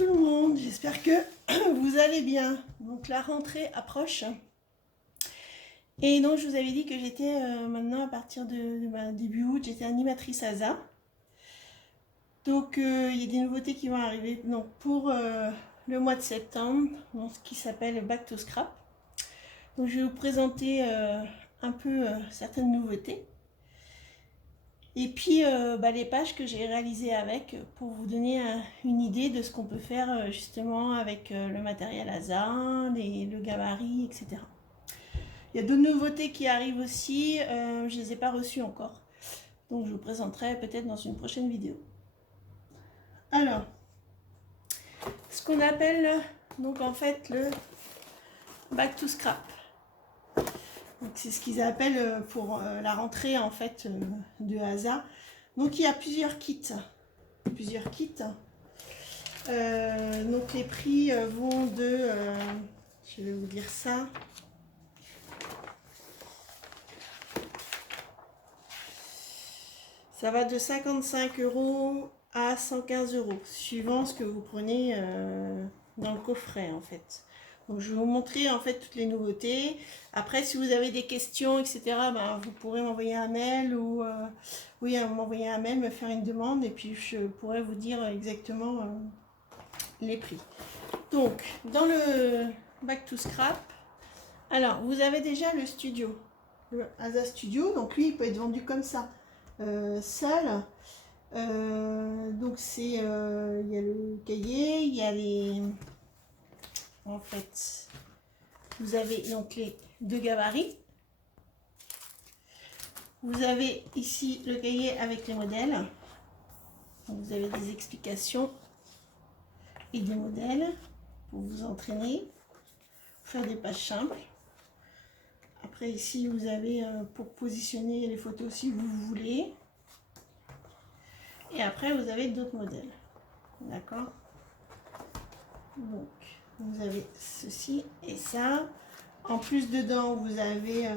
tout le monde, j'espère que vous allez bien. Donc la rentrée approche. Et donc je vous avais dit que j'étais maintenant à partir de début août, j'étais animatrice ASA. Donc il y a des nouveautés qui vont arriver donc, pour le mois de septembre, donc, ce qui s'appelle Back to Scrap. Donc je vais vous présenter un peu certaines nouveautés. Et puis les pages que j'ai réalisées avec pour vous donner une idée de ce qu'on peut faire justement avec le matériel ASA, le gabarit, etc. Il y a d'autres nouveautés qui arrivent aussi, je ne les ai pas reçues encore. Donc je vous présenterai peut-être dans une prochaine vidéo. Alors, ce qu'on appelle donc en fait le Back to Scrap. C'est ce qu'ils appellent pour la rentrée en fait de ASA. Donc il y a plusieurs kits. Donc les prix vont de, je vais vous dire ça. Ça va de 55 € à 115 €, suivant ce que vous prenez dans le coffret en fait. Donc je vais vous montrer en fait toutes les nouveautés. Après, si vous avez des questions, etc., vous pourrez m'envoyer un mail ou m'envoyer un mail, me faire une demande et puis je pourrai vous dire exactement les prix. Donc, dans le Back to Scrap, alors vous avez déjà le studio, le ASA Studio. Donc lui, il peut être vendu comme ça, seul. Donc c'est, il y a le cahier, il y a les, en fait, vous avez donc les deux gabarits. Vous avez ici le cahier avec les modèles. Donc vous avez des explications et des modèles pour vous entraîner, faire des pages simples. Après ici vous avez pour positionner les photos si vous voulez. Et après vous avez d'autres modèles. D'accord? Donc vous avez ceci et ça. En plus dedans vous avez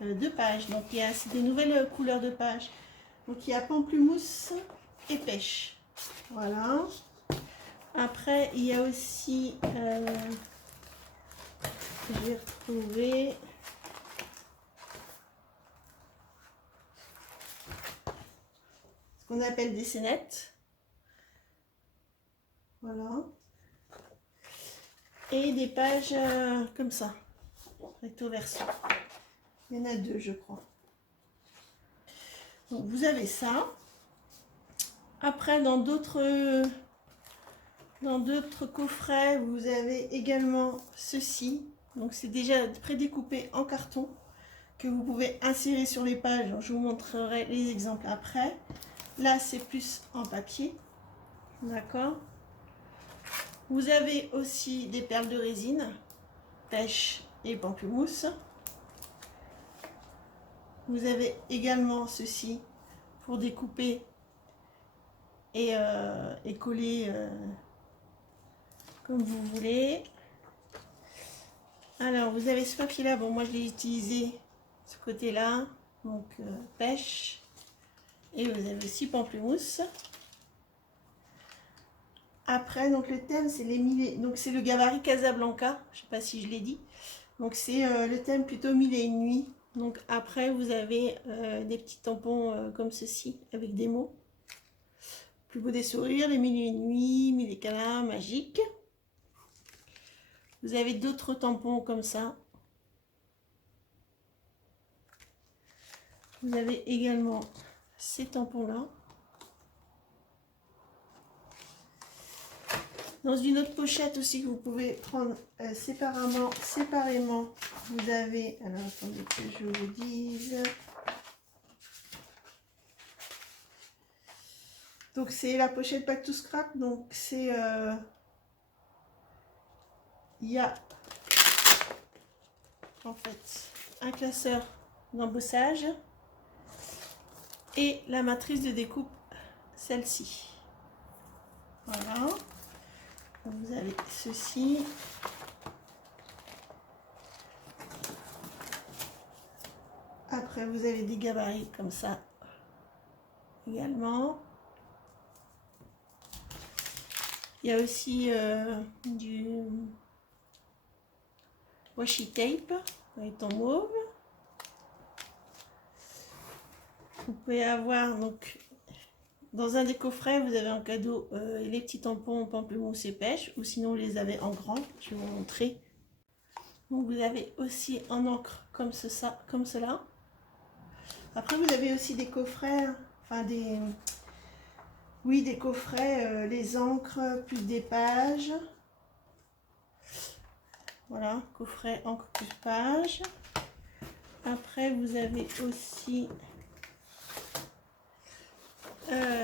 deux pages. Donc il y a des nouvelles couleurs de pages. Donc il y a pamplemousse et pêche. Voilà. Après il y a aussi je vais retrouver ce qu'on appelle des scénettes. Voilà. Et des pages comme ça, recto verso. Il y en a deux, je crois. Donc vous avez ça. Après, dans d'autres coffrets, vous avez également ceci. Donc c'est déjà prédécoupé en carton que vous pouvez insérer sur les pages. Donc, je vous montrerai les exemples après. Là, c'est plus en papier. D'accord. Vous avez aussi des perles de résine, pêche et pamplemousse. Vous avez également ceci pour découper et coller comme vous voulez. Alors vous avez ce papier là, bon moi je l'ai utilisé ce côté là, donc pêche, et vous avez aussi pamplemousse. Après donc le thème c'est les mille, donc c'est le gabarit Casablanca, je sais pas si je l'ai dit, donc c'est le thème plutôt mille et une nuits. Donc après vous avez des petits tampons comme ceci avec des mots. Plus beau des sourires, les mille et une nuits, mille et câlins, magique. Vous avez d'autres tampons comme ça. Vous avez également ces tampons-là. Dans une autre pochette aussi que vous pouvez prendre séparément, vous avez, alors attendez que je vous dise. Donc c'est la pochette Back to Scrap, donc c'est, il y a en fait un classeur d'embossage et la matrice de découpe, celle-ci. Voilà. Vous avez ceci. Après, vous avez des gabarits comme ça également. Il y a aussi du washi tape avec en mauve. Vous pouvez avoir donc dans un des coffrets, vous avez en cadeau les petits tampons pamplemousse et pêche, ou sinon vous les avez en grand. Je vais vous montrer. Donc vous avez aussi en encre comme cela. Après vous avez aussi des coffrets, enfin des coffrets, les encres plus des pages. Voilà, coffret encre plus pages. Après vous avez aussi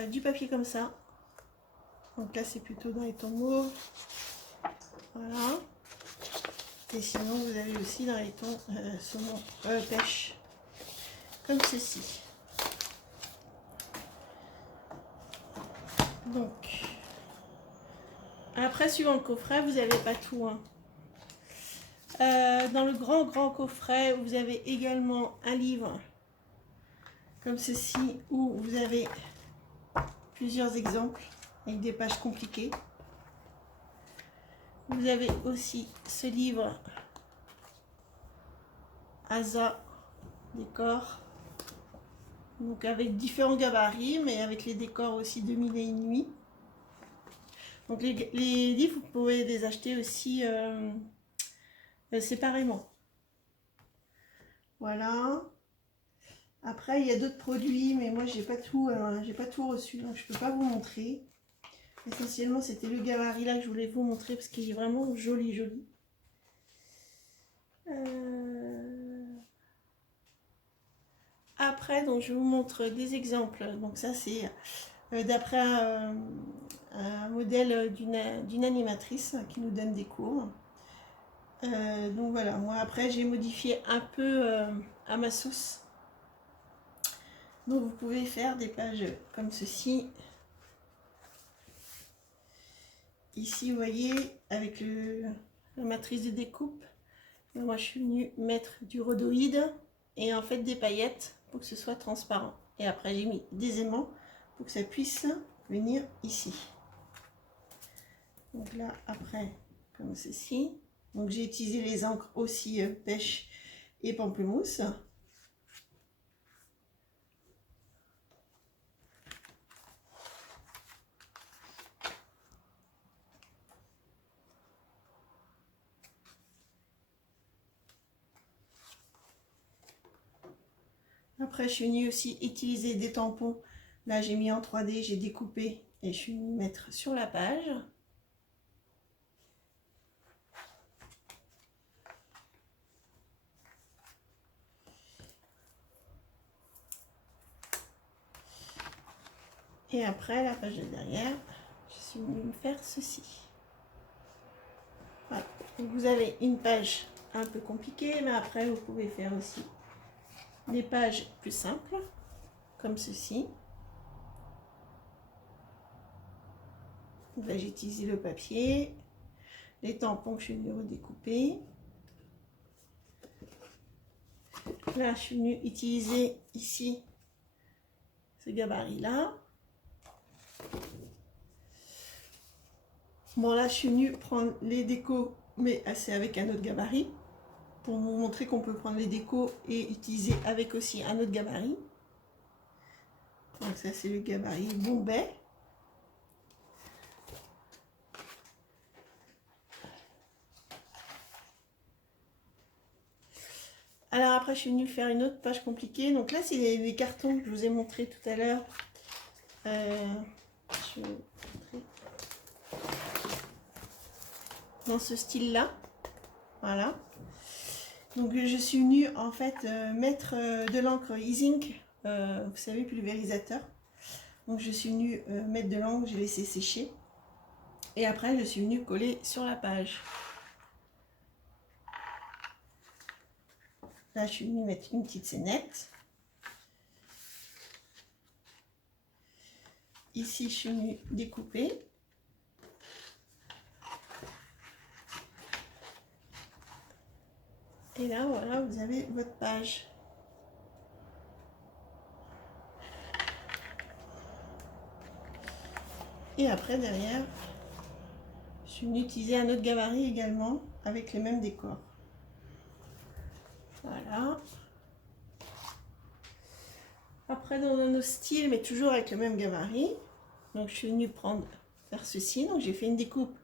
du papier comme ça. Donc là c'est plutôt dans les tons mauves. Voilà. Et sinon vous avez aussi dans les tons saumon pêche. Comme ceci. Donc après suivant le coffret vous n'avez pas tout. Hein. Dans le grand coffret vous avez également un livre comme ceci où vous avez plusieurs exemples avec des pages compliquées. Vous avez aussi ce livre Asa décor, donc avec différents gabarits mais avec les décors aussi de Mille et une nuits. Donc les livres vous pouvez les acheter aussi séparément. Voilà. Après il y a d'autres produits mais moi j'ai pas tout reçu donc je peux pas vous montrer. Essentiellement c'était le gabarit là que je voulais vous montrer parce qu'il est vraiment joli. Après donc je vous montre des exemples. Donc ça c'est d'après un modèle d'une animatrice qui nous donne des cours. Donc voilà, moi après j'ai modifié un peu à ma sauce. Donc vous pouvez faire des pages comme ceci. Ici vous voyez avec la matrice de découpe. Et moi je suis venue mettre du rhodoïde et en fait des paillettes pour que ce soit transparent. Et après j'ai mis des aimants pour que ça puisse venir ici. Donc là après comme ceci. Donc j'ai utilisé les encres aussi pêche et pamplemousse. Après je suis venue aussi utiliser des tampons. Là j'ai mis en 3D, j'ai découpé et je suis venue mettre sur la page. Et après la page de derrière, je suis venue me faire ceci. Voilà. Donc vous avez une page un peu compliquée, mais après vous pouvez faire aussi des pages plus simples, comme ceci. Là j'ai utilisé le papier, les tampons que je suis venue redécouper. Là je suis venue utiliser ici ce gabarit là. Bon là je suis venue prendre les décos mais c'est avec un autre gabarit pour vous montrer qu'on peut prendre les décos et utiliser avec aussi un autre gabarit. Donc ça c'est le gabarit Bombay. Alors après je suis venue faire une autre page compliquée. Donc là c'est les cartons que je vous ai montré tout à l'heure. Je vais vous montrer. Dans ce style là. Voilà. Donc je suis venue en fait mettre de l'encre e-ink, vous savez, pulvérisateur. Donc je suis venue mettre de l'encre, j'ai laissé sécher. Et après je suis venue coller sur la page. Là je suis venue mettre une petite scénette. Ici je suis venue découper. Et là, voilà, vous avez votre page. Et après, derrière, Je vais utiliser un autre gabarit également avec les mêmes décors. Voilà. Après, dans un autre style, mais toujours avec le même gabarit. Donc, je suis venue faire ceci. Donc, j'ai fait une découpe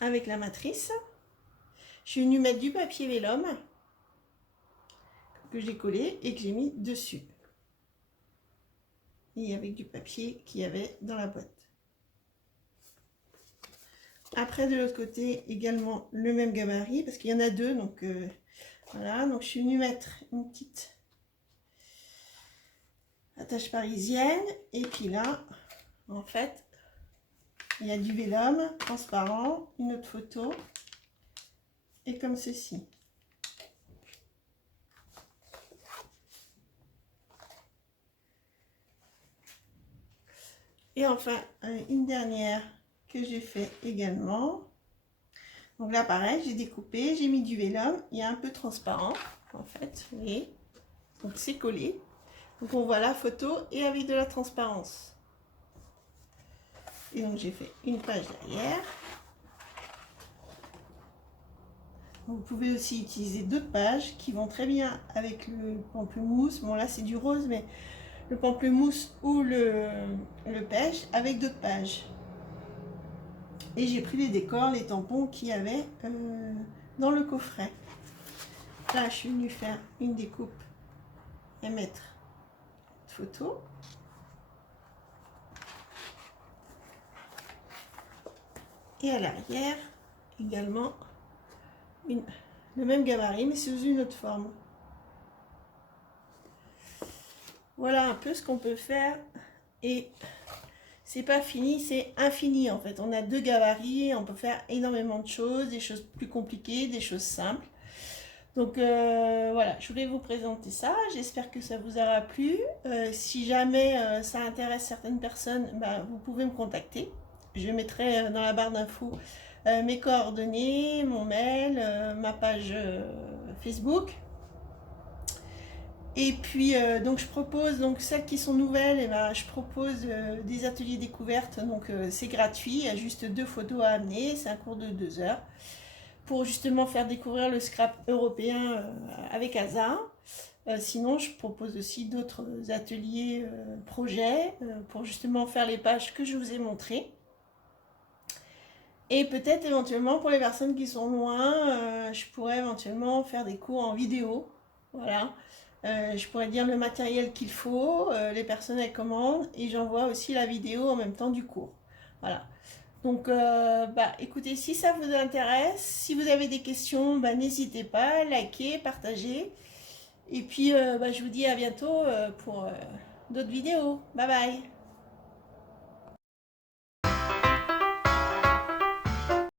avec la matrice. Je suis venue mettre du papier vélum que j'ai collé et que j'ai mis dessus. Et avec du papier qu'il y avait dans la boîte. Après, de l'autre côté, également le même gabarit, parce qu'il y en a deux. Donc, voilà. Donc, je suis venue mettre une petite attache parisienne. Et puis là, en fait, il y a du vélum transparent, une autre photo. Et comme ceci. Et enfin, une dernière que j'ai fait également. Donc là, pareil, j'ai découpé, j'ai mis du vélum. Il y a un peu transparent, en fait. Vous voyez. Donc c'est collé. Donc on voit la photo et avec de la transparence. Et donc j'ai fait une page derrière. Vous pouvez aussi utiliser d'autres pages qui vont très bien avec le pamplemousse. Bon là c'est du rose, mais le pamplemousse ou le pêche avec d'autres pages. Et j'ai pris les décors, les tampons qu'il y avait dans le coffret. Là je suis venue faire une découpe et mettre une photo. Et à l'arrière également le même gabarit mais sous une autre forme. Voilà un peu ce qu'on peut faire et c'est pas fini, c'est infini en fait. On a deux gabarits, on peut faire énormément de choses, des choses plus compliquées, des choses simples. Donc voilà, je voulais vous présenter ça, j'espère que ça vous aura plu. Si jamais ça intéresse certaines personnes, bah, vous pouvez me contacter. Je mettrai dans la barre d'infos mes coordonnées, mon mail, ma page Facebook. Et puis donc je propose, donc celles qui sont nouvelles, et ben, je propose des ateliers découvertes, donc c'est gratuit, il y a juste 2 photos à amener, c'est un cours de 2 heures. Pour justement faire découvrir le scrap européen avec ASA. Sinon, je propose aussi d'autres ateliers, projets, pour justement faire les pages que je vous ai montrées. Et peut-être éventuellement pour les personnes qui sont loin, je pourrais éventuellement faire des cours en vidéo. Voilà. Je pourrais dire le matériel qu'il faut, les personnes elles commandent et j'envoie aussi la vidéo en même temps du cours. Voilà. Donc, bah, écoutez, si ça vous intéresse, si vous avez des questions, bah, n'hésitez pas, likez, partagez. Et puis, bah, je vous dis à bientôt pour d'autres vidéos. Bye bye.